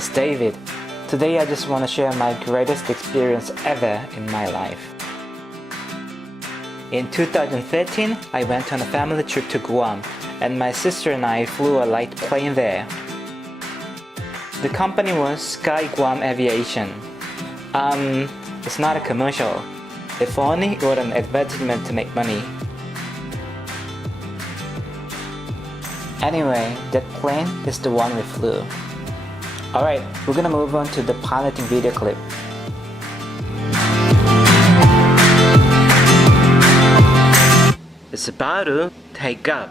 it's David. Today I just want to share my greatest experience ever in my life. In 2013, I went on a family trip to Guam and my sister and I flew a light plane there. The company was Sky Guam Aviation. It's not a commercial. If only it were an advertisement to make money. Anyway, that plane is the one we flew. Alright, we're gonna move on to the piloting video clip. It's about to take up.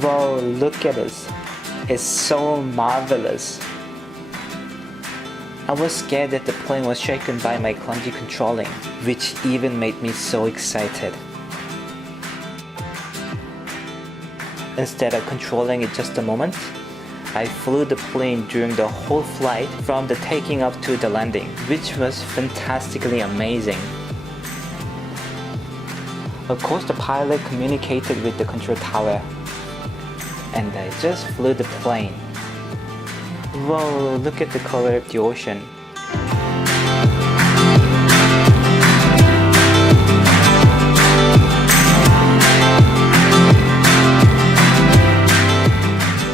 Whoa, look at this. It's so marvelous. I was scared that the plane was shaken by my clumsy controlling, which even made me so excited. Instead of controlling it just a moment, I flew the plane during the whole flight from the taking off to the landing, which was fantastically amazing. Of course, the pilot communicated with the control tower, and I just flew the plane. Whoa, look at the color of the ocean.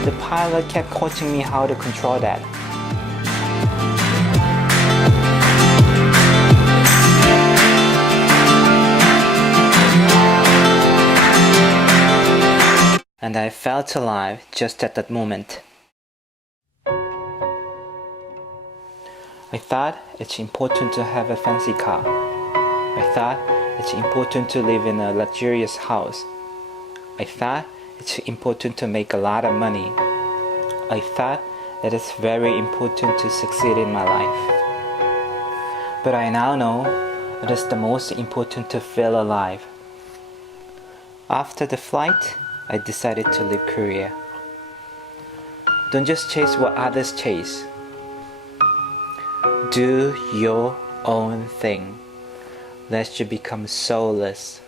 The pilot kept coaching me how to control that. And I felt alive just at that moment. I thought it's important to have a fancy car. I thought it's important to live in a luxurious house. I thought it's important to make a lot of money. I thought that it's very important to succeed in my life. But I now know it is the most important to feel alive. After the flight, I decided to leave Korea. Don't just chase what others chase. Do your own thing, lest you become soulless.